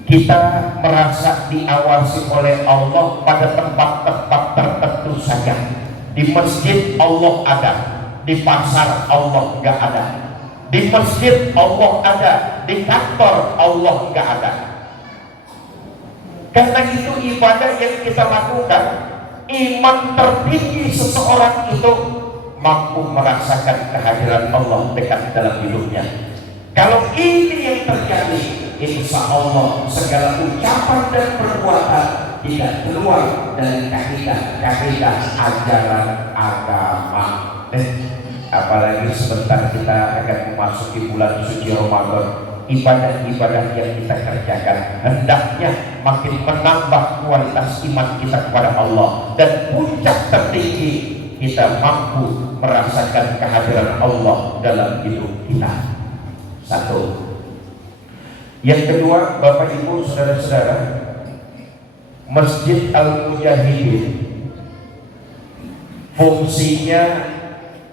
Kita merasa diawasi oleh Allah pada tempat-tempat tertentu saja. Di masjid Allah ada, di pasar Allah nggak ada. Di masjid Allah ada, di kantor Allah nggak ada. Karena itu ibadah yang kita lakukan, iman tertinggi seseorang itu mampu merasakan kehadiran Allah dekat dalam hidupnya. Kalau ini yang terjadi, insya Allah segala ucapan dan perbuatan tidak keluar dari kaidah ajaran agama. Apalagi sebentar kita akan memasuki bulan suci Ramadan, ibadah-ibadah yang kita kerjakan hendaknya makin menambah kualitas iman kita kepada Allah, dan puncak tertinggi kita mampu merasakan kehadiran Allah dalam hidup kita. Satu. Yang kedua, Bapak Ibu saudara-saudara, Masjid Al-Mujahidin fungsinya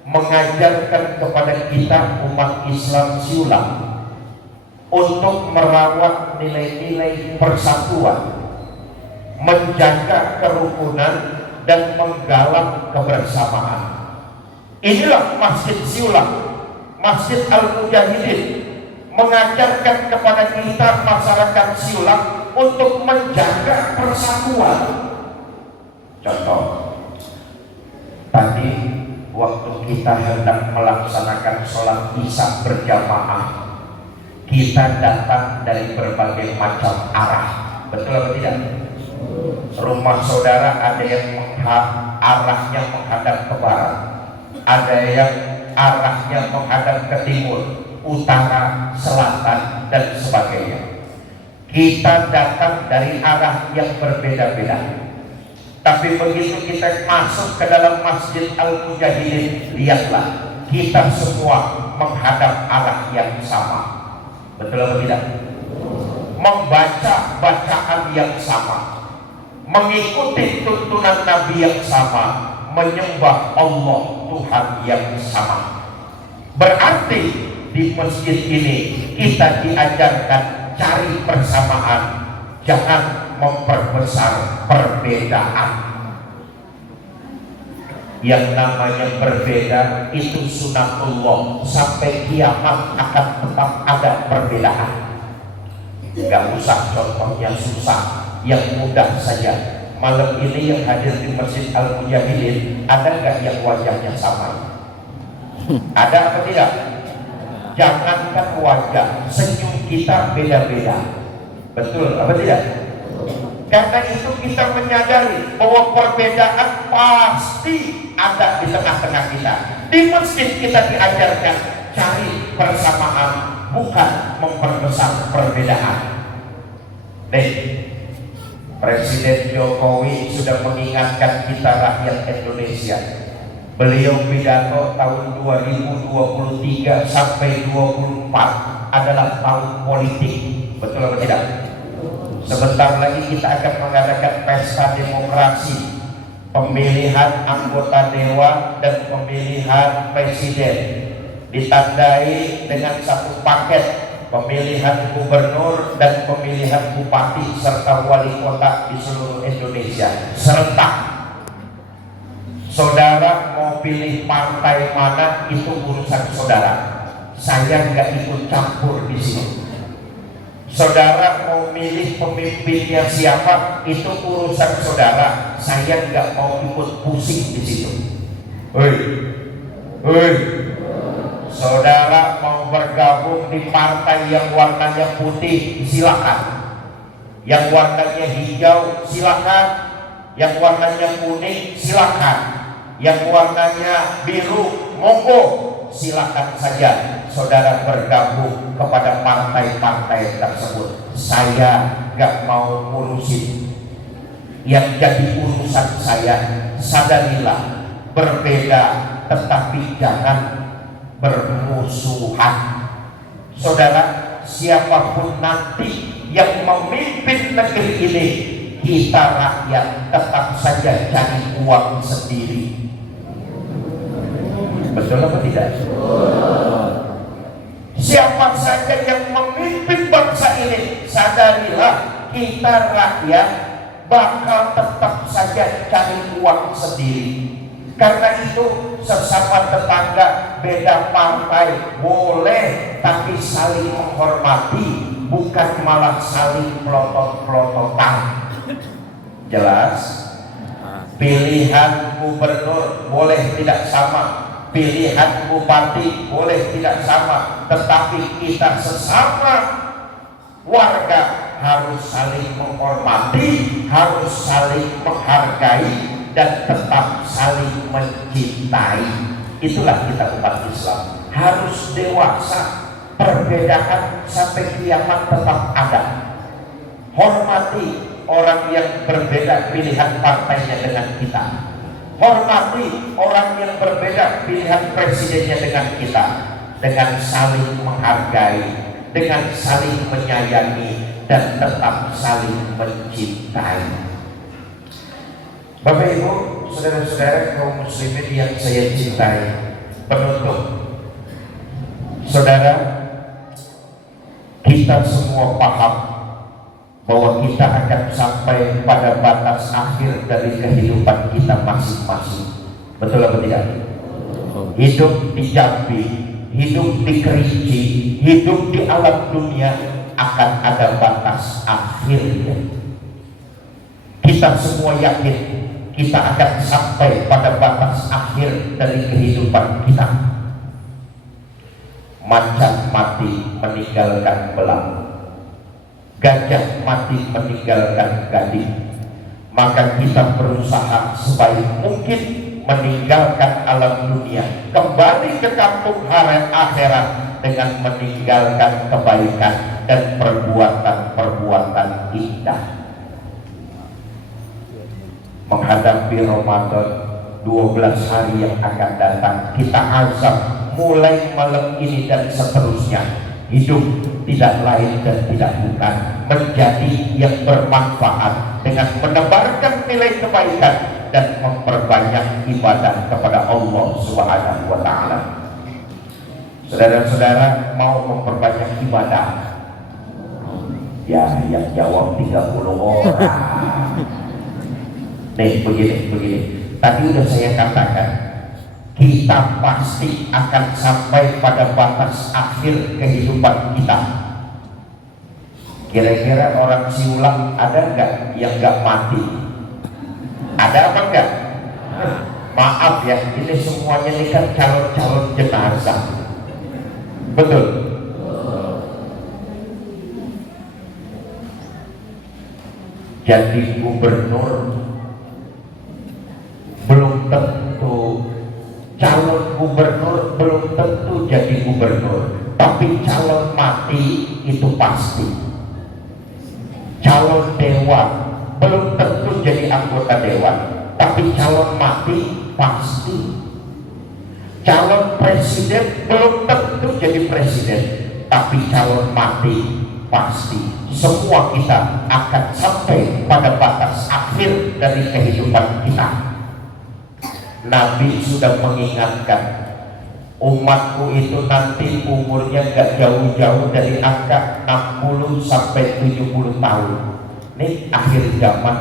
mengajarkan kepada kita umat Islam siulang untuk merawat nilai-nilai persatuan, menjaga kerukunan, dan menggalak kebersamaan. Inilah Masjid Siulang, Masjid Al-Mujahidin, mengajarkan kepada kita masyarakat siulang untuk menjaga persatuan. Contoh, tadi waktu kita hendak melaksanakan sholat isya berjamaah, kita datang dari berbagai macam arah, betul atau tidak? Rumah saudara ada yang arahnya menghadap ke barat, ada yang arahnya menghadap ke timur, utara, selatan, dan sebagainya. Kita datang dari arah yang berbeda-beda, tapi begitu kita masuk ke dalam Masjid Al-Mujahidin, lihatlah, kita semua menghadap arah yang sama, betul atau tidak? Membaca bacaan yang sama, mengikuti tuntunan Nabi yang sama, menyembah Allah Tuhan yang sama. Berarti di masjid ini kita diajarkan cari persamaan, jangan memperbesar perbedaan. Yang namanya berbeda itu sunatullah, sampai kiamat akan tetap ada perbedaan. Gak usah contohnya susah, yang mudah saja. Malam ini yang hadir di Masjid Al-Mujahidin, ada nggak yang wajahnya sama? Ada apa tidak? Jangankan wajah, senyum kita beda-beda. Betul apa tidak? Karena itu kita menyadari bahwa perbedaan pasti ada di tengah-tengah kita. Di masjid kita diajarkan cari persamaan, bukan memperbesar perbedaan. Presiden Jokowi sudah mengingatkan kita rakyat Indonesia. Beliau pidato tahun 2023 sampai 24 adalah tahun politik, betul atau tidak? Sebentar lagi kita akan mengadakan pesta demokrasi, pemilihan anggota dewan dan pemilihan presiden, ditandai dengan satu paket pemilihan gubernur dan pemilihan bupati serta wali kota di seluruh Indonesia serentak. Saudara mau pilih partai mana itu urusan saudara, saya nggak ikut campur di sini. Saudara mau milih pemimpinnya siapa itu urusan saudara, saya nggak mau ikut pusing di situ. Saudara mau bergabung di partai yang warnanya putih, silakan. Yang warnanya hijau, silakan. Yang warnanya kuning, silakan. Yang warnanya biru, monggo, silakan saja saudara bergabung kepada partai-partai tersebut. Saya gak mau ngurusin. Yang jadi urusan saya, sadarilah, berbeda tetapi jangan bermusuhan. Saudara, siapapun nanti yang memimpin negeri ini, kita rakyat tetap saja cari uang sendiri. Betul apa tidak? Siapa saja yang memimpin bangsa ini, sadarilah, kita rakyat bakal tetap saja cari uang sendiri. Karena itu sesama tetangga beda partai boleh, tapi saling menghormati, bukan malah saling melotot-melototan. Jelas? Pilihan gubernur boleh tidak sama, pilihan bupati boleh tidak sama, tetapi kita sesama warga harus saling menghormati, harus saling menghargai, dan tetap saling mencintai. Itulah kita umat Islam, harus dewasa. Perbedaan sampai kiamat tetap ada. Hormati orang yang berbeda pilihan partainya dengan kita. Hormati orang yang berbeda pilihan presidennya dengan kita. Dengan saling menghargai, dengan saling menyayangi, dan tetap saling mencintai. Bapak Ibu, saudara-saudara kaum muslimin yang saya cintai, penutup, saudara, kita semua paham bahwa kita akan sampai pada batas akhir dari kehidupan kita masing-masing. Betul atau tidak? Hidup di Jambi, hidup di Kerinci, hidup di alam dunia akan ada batas akhirnya. Kita semua yakin kita akan sampai pada batas akhir dari kehidupan kita. Macan mati meninggalkan belang, gajah mati meninggalkan gading. Maka kita berusaha sebaik mungkin meninggalkan alam dunia, kembali ke kampung akhirat dengan meninggalkan kebaikan dan perbuatan-perbuatan indah. Menghadapi Ramadan 12 hari yang akan datang, kita azam mulai malam ini dan seterusnya, hidup tidak lain dan tidak bukan menjadi yang bermanfaat dengan menebarkan nilai kebaikan dan memperbanyak ibadah kepada Allah Subhanahu wa Ta'ala. Saudara-saudara mau memperbanyak ibadah? Ya, yang jawab 30 orang. Nih, begini. Tadi udah saya katakan, kita pasti akan sampai pada batas akhir kehidupan kita. Kira-kira orang siulang ada nggak yang nggak mati? Ada apa enggak? Maaf ya, ini semuanya ini kan calon-calon jenazah. Betul? Jadi gubernur belum tentu, calon gubernur belum tentu jadi gubernur, tapi calon mati itu pasti. Calon dewan belum tentu jadi anggota dewan, tapi calon mati pasti. Calon presiden belum tentu jadi presiden, tapi calon mati pasti. Semua kita akan sampai pada batas akhir dari kehidupan kita. Nabi sudah mengingatkan, umatku itu nanti umurnya gak jauh-jauh dari angka 60 sampai 70 tahun. Ini akhir zaman.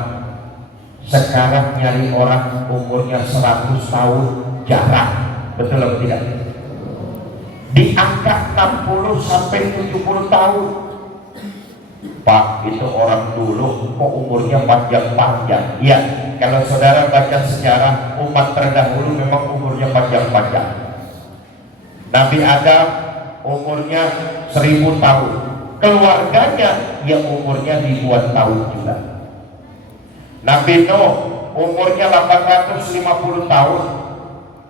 Sekarang nyari orang umurnya 100 tahun jarang. Betul atau tidak? Di angka 60 sampai 70 tahun. Pak, itu orang dulu kok umurnya panjang-panjang. Iya, kalau saudara baca sejarah umat terdahulu memang umurnya panjang-panjang. Nabi Adam umurnya 1000 tahun, keluarganya yang umurnya ribuan tahun juga. Nabi Nuh umurnya 850 tahun,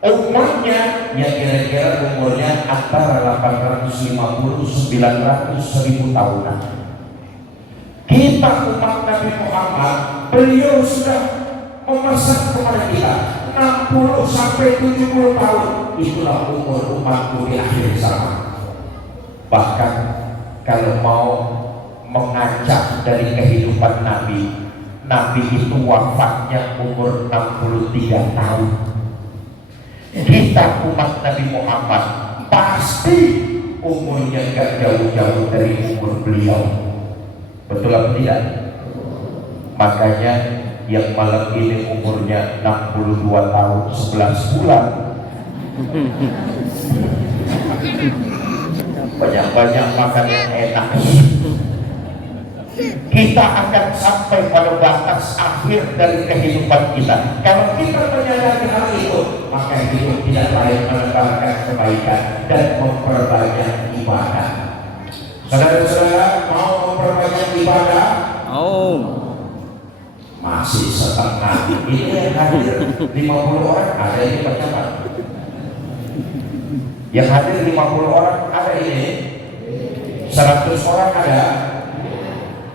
umurnya ya kira-kira umurnya antara 850, 900, 1000 tahunan. Kita umat Nabi Muhammad, beliau sudah memesan kepada kita 60 sampai 70 tahun. Itulah umur umatku di akhir zaman. Bahkan kalau mau mengacak dari kehidupan Nabi itu wafatnya umur 63 tahun. Kita umat Nabi Muhammad pasti umurnya gak jauh-jauh dari umur beliau. Betul atau tidak? Makanya yang malam ini umurnya 62 tahun 11 bulan banyak-banyak makan yang enak, kita akan sampai pada batas akhir dari kehidupan kita. Kalau kita menyadari hal itu, maka hidup tidak lain menebarkan kebaikan dan memperbanyak ibadah. Saudara-saudara, mau memperbanyak ibadah? Oh. Masih setengah. Ini yang hadir 50 orang, ada ini baca Pak. Yang hadir 50 orang ada ini, 100 orang ada,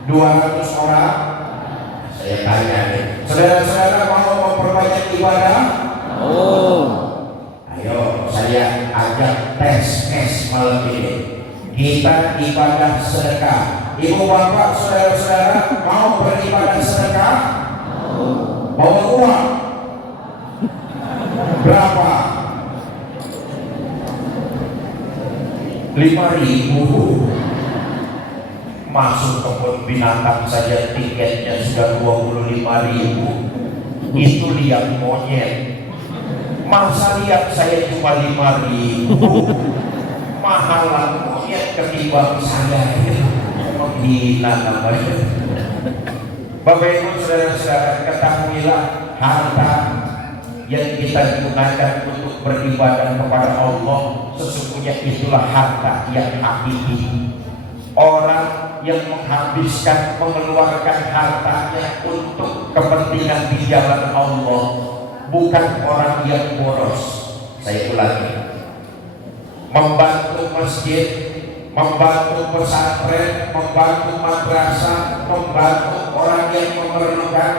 200 orang. Saya tanya nih, saudara-saudara mau memperbanyak ibadah? Oh. Ayo saya ajak tes malam ini. Kita ibadah sedekah. Ibu bapak saudara-saudara mau beribadah sedekah? Bawa uang berapa? 5.000. Masuk kebun binatang saja tiketnya sudah 25.000. Itu lihat monyet. Masa lihat saya cuma 5.000. Mahalan monyet ketimbang saya. Emang gila namanya. Bapak Ibu saudara-saudara, ketahuilah harta yang kita gunakan untuk beribadah kepada Allah sesungguhnya itulah harta yang hakiki. Orang yang menghabiskan, mengeluarkan hartanya untuk kepentingan di jalan Allah bukan orang yang boros. Saya ulangi, membantu masjid, membantu pesantren, membantu madrasah, membantu orang yang memerlukan,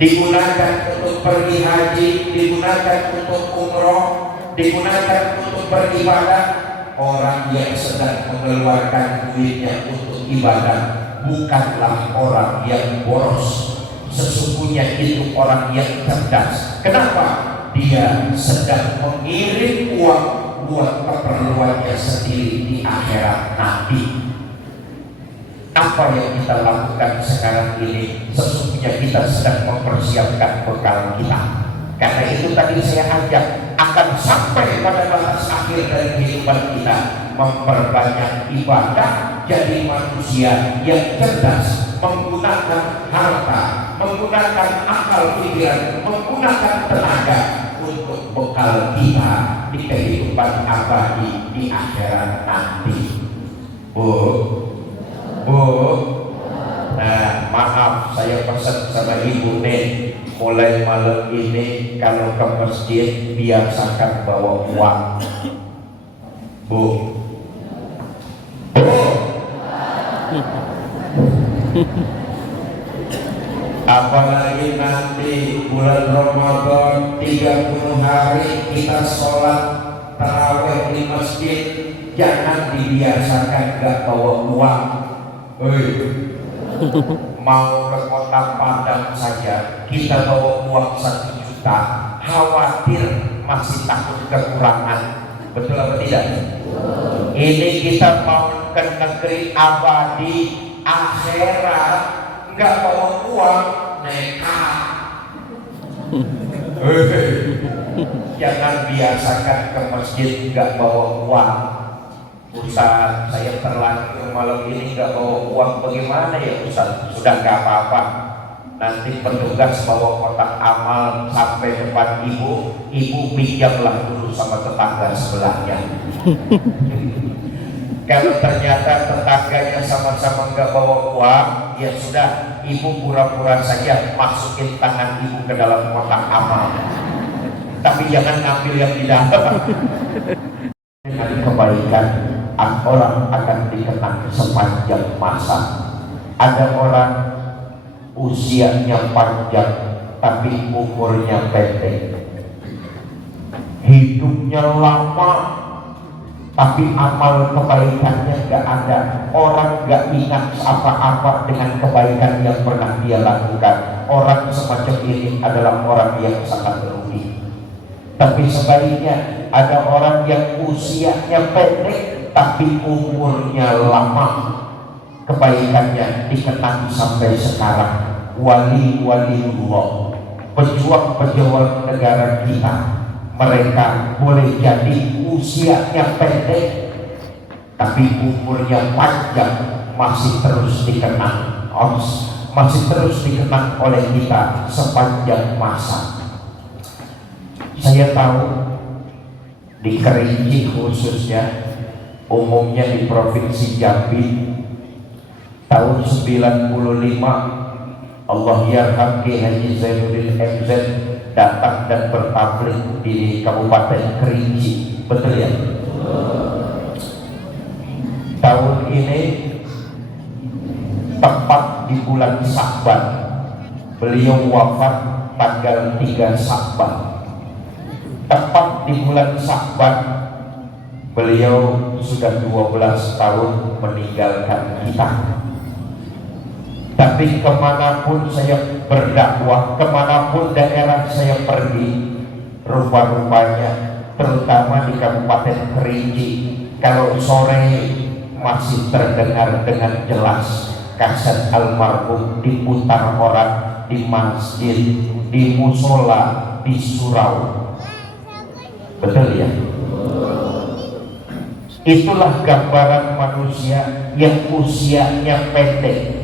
digunakan untuk pergi haji, digunakan untuk umroh, digunakan untuk beribadah. Orang yang sedang mengeluarkan duitnya untuk ibadah bukanlah orang yang boros. Sesungguhnya itu orang yang cerdas. Kenapa? Dia sedang mengirim uang buat keperluannya sendiri di akhirat nanti. Apa yang kita lakukan sekarang ini? Sesungguhnya kita sedang mempersiapkan bekal kita. Karena itu tadi saya ajak akan sampai pada batas akhir dari kehidupan kita, memperbanyak ibadah, jadi manusia yang cerdas, menggunakan harta, menggunakan akal pikiran, menggunakan tenaga untuk bekal kita di kehidupan abadi di akhirat nanti. Bu, nah maaf saya pesan sama ibu nih, mulai malam ini kalau ke masjid biasakan bawa uang. Bu, apalagi nanti bulan Ramadan 30 hari kita sholat tarawih di masjid, jangan dibiasakan gak bawa uang. Mau ke kota Padang saja kita bawa uang 1 juta, khawatir masih takut kekurangan. Betul apa tidak? Ini kita mau ke negeri abadi akhirat, nggak bawa uang, nekat. Jangan biasakan ke masjid nggak bawa uang. Ustaz, saya terlanjur malam ini nggak bawa uang, bagaimana ya Ustaz? Sudah nggak apa-apa, nanti petugas bawa kotak amal sampai depan ibu pinjamlah dulu sama tetangga sebelahnya. Kalau ternyata tetangganya sama-sama nggak bawa uang, ya sudah, ibu pura-pura saja masukin tangan ibu ke dalam kotak amal, tapi jangan ngambil yang di dalam. Dengan kebaikan orang akan dikenang sepanjang masa. Ada orang usianya panjang tapi umurnya pendek, hidupnya lama tapi amal kebaikannya gak ada. Orang gak ingat apa-apa dengan kebaikan yang pernah dia lakukan. Orang semacam ini adalah orang yang sangat rugi. Tapi sebaliknya ada orang yang usianya pendek tapi umurnya lama, kebaikannya dikenang sampai sekarang. Wali-waliullah, pejuang-pejuang negara kita, mereka boleh jadi usianya pendek tapi umurnya panjang, masih terus dikenang oleh kita sepanjang masa. Saya tahu di Kerinci khususnya, umumnya di Provinsi Jambi, tahun 95 Allah yarham Ki Haji Zainuddin MZ datang dan bertabligh di Kabupaten Kerinci, betul ya? Tahun ini tepat di bulan Sya'ban, beliau wafat tanggal 3 Sya'ban. Tepat di bulan Sya'ban beliau sudah 12 tahun meninggalkan kita. Tapi kemanapun saya berdakwah, kemanapun daerah saya pergi, rupa-rupanya terutama di Kabupaten Kerinci, kalau sore masih terdengar dengan jelas kaset almarhum diputar orang di masjid, di musola, di surau. Betul ya? Itulah gambaran manusia yang usianya pendek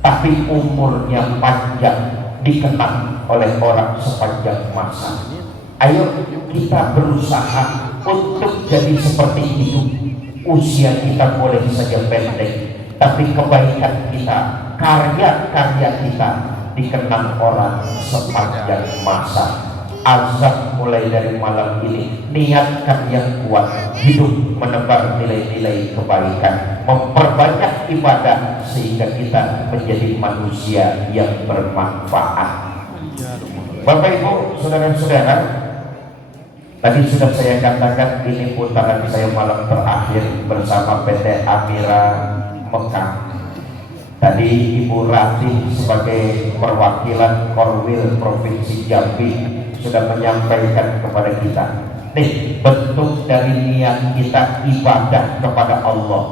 tapi umurnya panjang, dikenang oleh orang sepanjang masa. Ayo kita berusaha untuk jadi seperti itu. Usia kita boleh saja pendek, tapi kebaikan kita, karya-karya kita dikenang orang sepanjang masa. Azab mulai dari malam ini, niatkan yang kuat, hidup menebar nilai-nilai kebaikan, memperbanyak ibadah sehingga kita menjadi manusia yang bermanfaat. Bapak Ibu, saudara-saudara, tadi sudah saya katakan ini putaran saya malam terakhir bersama PT Amira Mekah. Tadi Ibu Ratih sebagai perwakilan Korwil Provinsi Jambi sudah menyampaikan kepada kita, nih bentuk dari niat kita ibadah kepada Allah.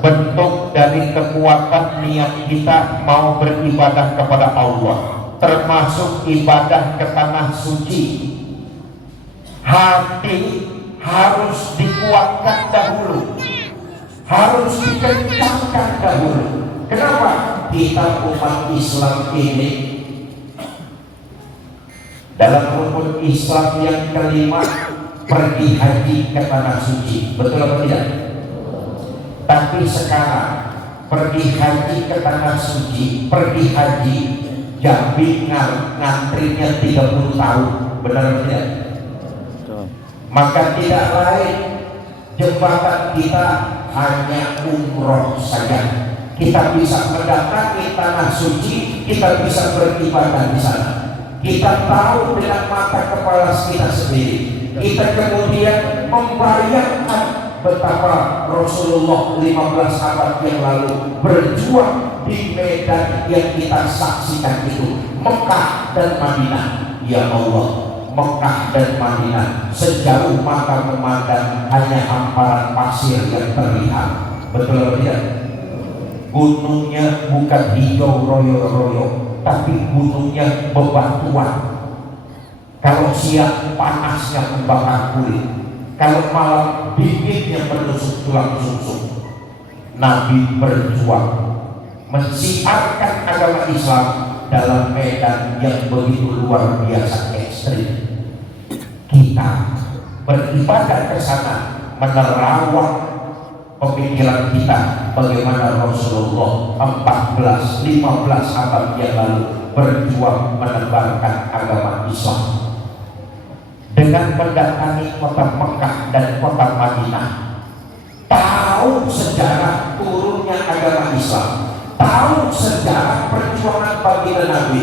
Bentuk dari kekuatan niat kita mau beribadah kepada Allah, termasuk ibadah ke tanah suci. Hati harus dikuatkan dahulu, harus dikencangkan dahulu. Kenapa? Kita umat Islam ini dalam rukun Islam yang kelima pergi haji ke tanah suci, betul atau tidak? Tapi sekarang pergi haji ke tanah suci, pergi haji Jambi ngantrinya 30 tahun, benar atau tidak? Maka tidak lain jembatan kita hanya umroh saja. Kita bisa mendatangi tanah suci, kita bisa beribadah di sana. Kita tahu dengan mata kepala kita sendiri. Kita kemudian membayangkan betapa Rasulullah 15 abad yang lalu berjuang di medan yang kita saksikan itu, Mekah dan Madinah. Ya Allah, Mekah dan Madinah sejauh mata memandang hanya hamparan pasir yang terlihat. Betul atau tidak? Gunungnya bukan hijau royo-royo, tapi gunungnya bebatuan. Kalau siang panasnya membakar kulit, kalau malam dinginnya menusuk tulang rusuk. Nabi berjuang mensiarkan agama Islam dalam medan yang begitu luar biasa ekstrim. Kita beribadah ke sana menerawang pemikiran kita bagaimana Rasulullah 14-15 abad yang lalu berjuang menebarkan agama Islam dengan mendatangi kota Mekah dan kota Madinah. Tahu sejarah turunnya agama Islam, tahu sejarah perjuangan baginda Nabi.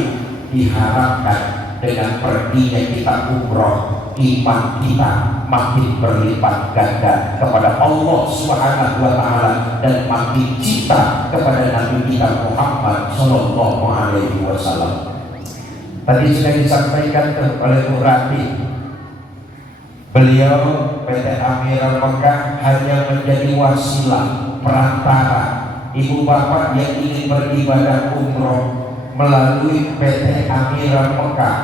Diharapkan dengan perginya kita umroh, iman kita makin berlipat ganda kepada Allah Subhanahu wa Ta'ala dan makin cinta kepada Nabi kita Muhammad Sallallahu Alaihi Wasallam. Tadi sudah disampaikan oleh Bu Rati, beliau PT Amira Mekah hanya menjadi wasilah, perantara ibu bapak yang ingin beribadah umroh melalui PT Amira Mekah,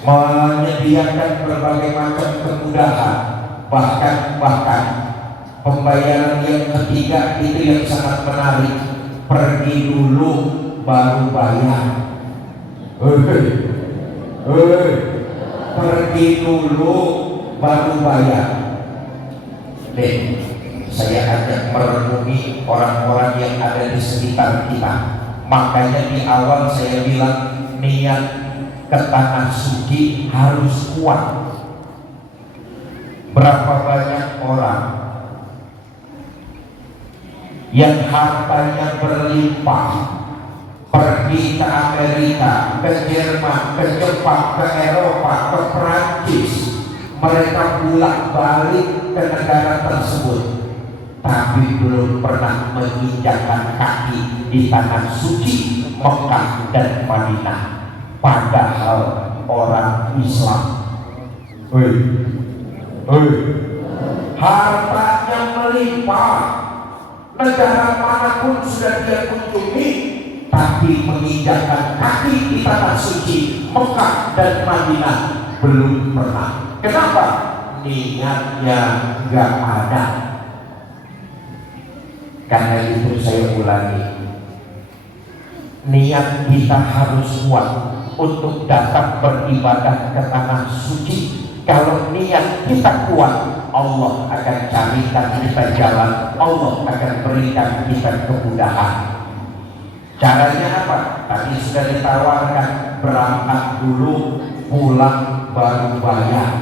menyediakan berbagai macam kemudahan, bahkan Pembayaran yang ketiga itu yang sangat menarik, pergi dulu baru bayar. Pergi dulu baru bayar. Nih, saya ajak merenungi orang-orang yang ada di sekitar kita. Makanya di awal saya bilang niat ke tanah suci harus kuat. Berapa banyak orang yang hartanya berlimpah pergi ke Amerika, ke Jerman, ke Jepang, ke Eropa, ke Perancis, mereka bolak-balik ke negara tersebut, tapi belum pernah menginjakkan kaki di tanah suci Mekah dan Madinah. Padahal orang Islam, hartanya melimpah, negara manapun sudah dia kunjungi, tapi menginjakkan kaki di tanah suci Mekah dan Madinah belum pernah. Kenapa? Niatnya nggak ada. Karena itu saya ulangi, niat kita harus kuat untuk datang beribadah ke tanah suci. Kalau niat kita kuat, Allah akan carikan kita jalan, Allah akan berikan kita kemudahan. Caranya apa? Tadi sudah ditawarkan, berangkat dulu, pulang baru bayar.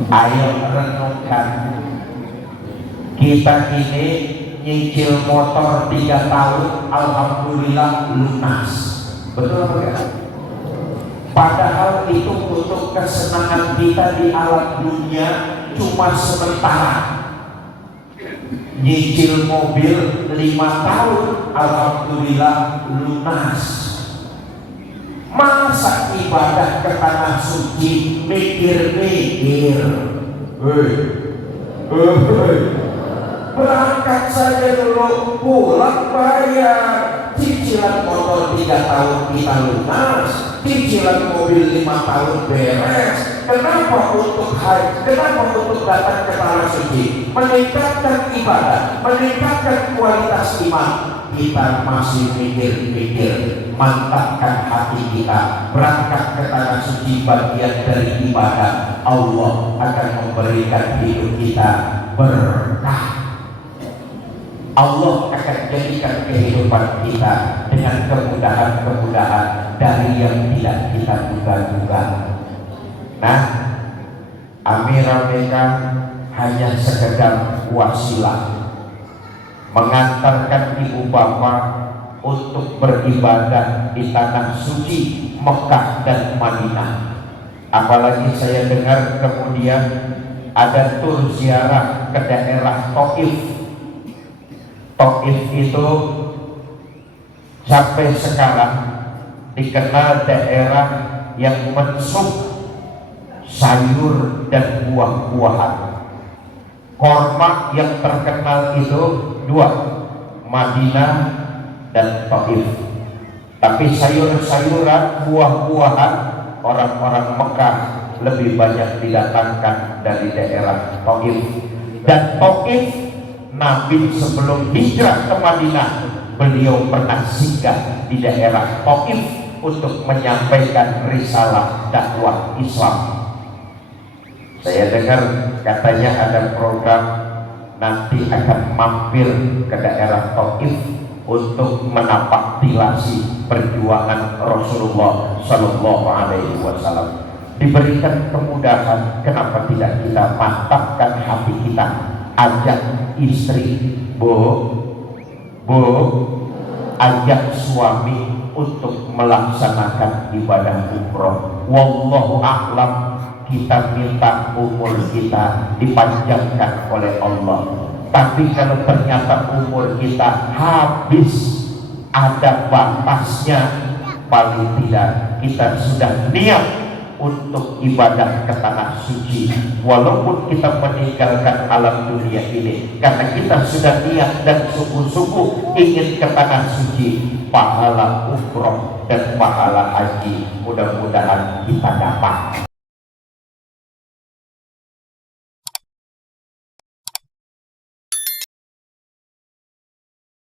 Ayo renungkan, kita ini nyicil motor 3 tahun, alhamdulillah lunas. Betul apa enggak? Padahal itu untuk kesenangan kita di alam dunia cuma sementara. Nyicil mobil 5 tahun, alhamdulillah lunas. Masa ibadah ke tanah suci mikir-mikir? Berangkat saja dulu, pulang bayar. Cicilan motor 3 tahun kita lunas, cicilan mobil 5 tahun beres. Kenapa untuk haji? Kenapa untuk datang ke tanah suci? Meningkatkan ibadah, meningkatkan kualitas iman. Kita masih mikir-mikir, mantapkan hati kita. Berangkat ke tanah suci bagian dari ibadah. Allah akan memberikan hidup kita berkah. Allah akan jadikan kehidupan kita dengan kemudahan-kemudahan dari yang tidak kita duga-duga. Nah, Amirah Mekah hanya sekedar wasilah mengantarkan ibu bapak untuk beribadah di tanah suci Mekah dan Madinah. Apalagi saya dengar kemudian ada tur ziarah ke daerah Taif. Taif itu sampai sekarang dikenal daerah yang mensup sayur dan buah-buahan. Korma yang terkenal itu 2, Madinah dan Taif. Tapi sayur-sayuran, buah-buahan orang-orang Mekah lebih banyak didatangkan dari daerah Taif. Dan Taif, Nabi sebelum hijrah ke Madinah, beliau pernah singgah di daerah Taif untuk menyampaikan risalah dakwah Islam. Saya dengar katanya ada program nanti akan mampir ke daerah Taif untuk menapaktilasi perjuangan Rasulullah Shallallahu Alaihi Wasallam. Diberikan kemudahan, kenapa tidak kita mantapkan hati kita? Ajak istri, bu, ajak suami untuk melaksanakan ibadah umroh. Wallahu a'lam, kita minta umur kita dipanjangkan oleh Allah. Tapi kalau ternyata umur kita habis, ada batasnya, paling tidak kita sudah niat untuk ibadah ke tanah suci, walaupun kita meninggalkan alam dunia ini, karena kita sudah niat dan sungguh-sungguh ingin ke tanah suci. Pahala umroh dan pahala haji mudah-mudahan kita dapat.